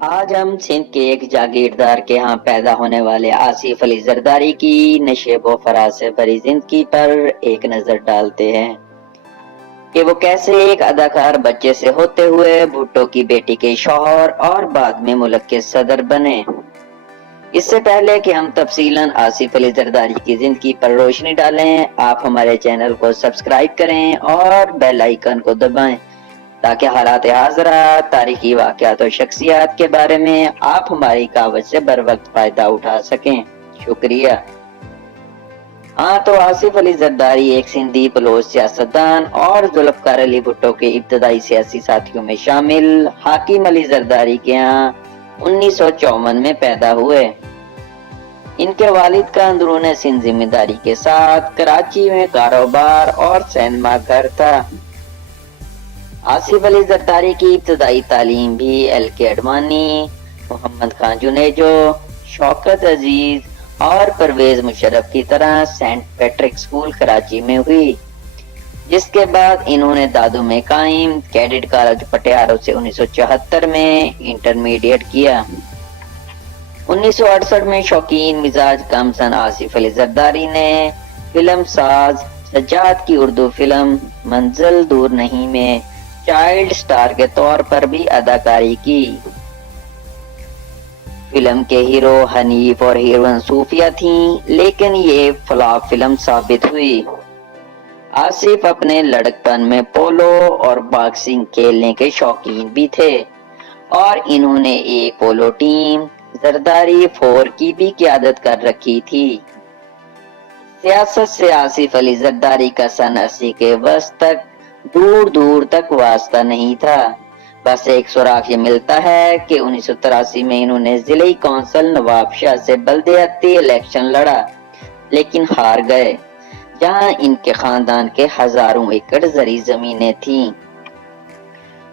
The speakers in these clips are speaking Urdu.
آج ہم سندھ کے ایک جاگیردار کے ہاں پیدا ہونے والے آصف علی زرداری کی نشیب و فراز سے بھری زندگی پر ایک نظر ڈالتے ہیں کہ وہ کیسے ایک اداکار بچے سے ہوتے ہوئے بھٹو کی بیٹی کے شوہر اور بعد میں ملک کے صدر بنے۔ اس سے پہلے کہ ہم تفصیلاً آصف علی زرداری کی زندگی پر روشنی ڈالیں، آپ ہمارے چینل کو سبسکرائب کریں اور بیل آئیکن کو دبائیں تاکہ حالات حاضرہ، تاریخی واقعات اور شخصیات کے بارے میں آپ ہماری کاوش سے بر وقت فائدہ اٹھا سکیں۔ شکریہ۔ ہاں تو آصف علی زرداری ایک سندھی بلوچ سیاستدان اور ذوالفقار علی بھٹو کے ابتدائی سیاسی ساتھیوں میں شامل حاکم علی زرداری کے ہاں 1954 میں پیدا ہوئے۔ ان کے والد کا اندرون سندھ ذمہ داری کے ساتھ کراچی میں کاروبار اور سینما گھر تھا۔ آصف علی زرداری کی ابتدائی تعلیم بھی ایل کے اڈوانی، محمد خان جنیجو، شوکت عزیز اور پرویز مشرف کی طرح سینٹ پیٹرک اسکول کراچی میں ہوئی، جس کے بعد انہوں نے دادو میں قائم کیڈٹ کالج پٹیارو سے 1974 میں انٹرمیڈیٹ کیا۔ 1968 میں شوقین مزاج کامسن آصف علی زرداری نے فلم ساز سجاد کی اردو فلم منزل دور نہیں میں چائلڈ سٹار کے طور پر بھی اداکاری کی۔ فلم کے ہیرو حنیف اور ہیروئن صوفیہ تھیں، لیکن یہ فلاپ فلم ثابت ہوئی۔ آصف اپنے لڑکپن میں پولو اور باکسنگ کھیلنے کے شوقین بھی تھے اور انہوں نے ایک پولو ٹیم زرداری 4 کی بھی قیادت کر رکھی تھی۔ سیاست سے آصف علی زرداری کا سن 80 کے وسط تک دور دور تک واسطہ نہیں تھا۔ بس ایک سراغ یہ ملتا ہے کہ 1983 میں انہوں نے ضلعی کونسل نواب شاہ سے بلدیاتی الیکشن لڑا لیکن ہار گئے، جہاں ان کے خاندان کے ہزاروں ایکڑ زرعی زمینیں تھیں۔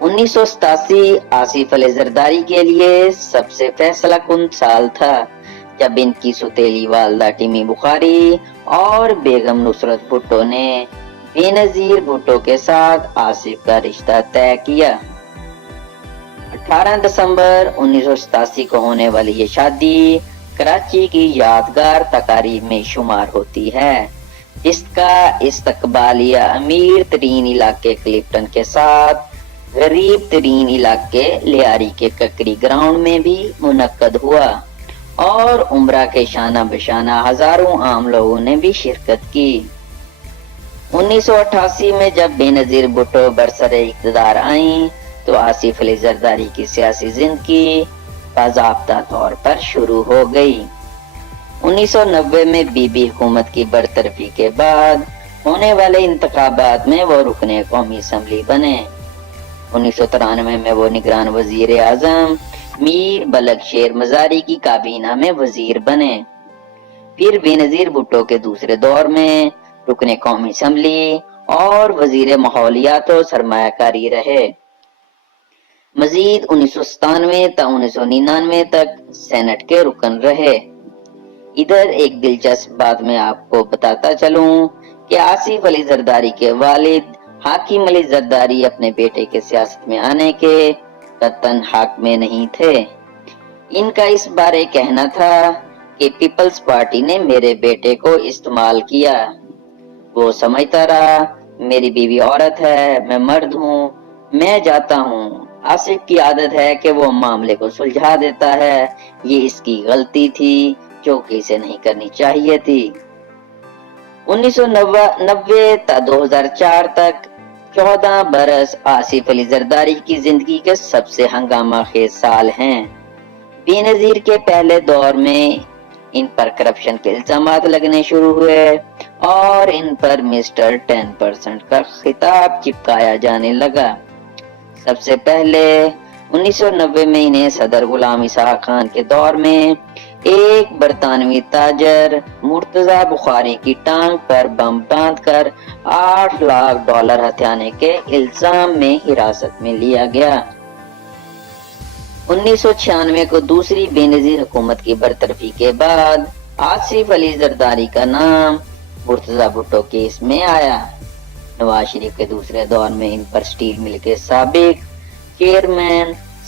1987 آصف علی زرداری کے لیے سب سے فیصلہ کن سال تھا، جب ان کی سوتیلی والدہ ٹیمی بخاری اور بیگم نصرت بھٹو نے بے نظیر بھٹو کے ساتھ آصف کا رشتہ طے کیا۔ 18 دسمبر 1987 کو ہونے والی یہ شادی کراچی کی یادگار تقاریب میں شمار ہوتی ہے، جس کا استقبالیہ امیر ترین علاقے کلفٹن کے ساتھ غریب ترین علاقے لیاری کے ککری گراؤنڈ میں بھی منعقد ہوا اور عمرہ کے شانہ بشانہ ہزاروں عام لوگوں نے بھی شرکت کی۔ 1988 میں جب بے نظیر بھٹو برسر اقتدار آئیں تو آصف علی زرداری کی سیاسی زندگی باضابطہ طور پر شروع ہو گئی۔ 1990 میں بی بی حکومت کی برطرفی کے بعد ہونے والے انتخابات میں وہ رکن قومی اسمبلی بنے۔ 1993 میں وہ نگران وزیر اعظم میر بلک شیر مزاری کی کابینہ میں وزیر بنے۔ پھر بے نظیر بھٹو کے دوسرے دور میں رکن قومی اسمبلی اور وزیر ماحولیات و سرمایہ کاری رہے۔ مزید 1997 تا 1999 تک سینٹ کے رکن رہے۔ ادھر ایک دلچسپ بات میں آپ کو بتاتا چلوں کہ آصف علی زرداری کے والد حاکم علی زرداری اپنے بیٹے کے سیاست میں آنے کے قطعاً حق میں نہیں تھے۔ ان کا اس بارے کہنا تھا کہ پیپلز پارٹی نے میرے بیٹے کو استعمال کیا۔ وہ سمجھتا رہا میری بیوی عورت ہے، میں مرد ہوں، میں جاتا ہوں۔ آصف کی عادت ہے کہ وہ معاملے کو سلجھا دیتا ہے، یہ اس کی غلطی تھی جو کہ اسے نہیں کرنی چاہیے تھی۔ 1990 تا 2004 تک 14 برس آصف علی زرداری کی زندگی کے سب سے ہنگامہ خیز سال ہیں۔ بے نظیر کے پہلے دور میں ان پر کرپشن کے الزامات لگنے شروع ہوئے اور ان پر مسٹر 10% کا خطاب چپکایا جانے لگا۔ سب سے پہلے 1990 میں انہیں صدر غلام اسحاق خان کے دور میں ایک برطانوی تاجر مرتضی بخاری کی ٹانگ پر بم باندھ کر $8 لاکھ ہتھیانے کے الزام میں حراست میں لیا گیا۔ 1996 کو دوسری بے نظیر حکومت کی برطرفی کے بعد آصف علی زرداری کا نام مرتضی بھٹو کیس میں آیا۔ نواز شریف کے دوسرے دور میں ان پر سٹیل مل کے سابق چیئرمین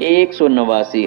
189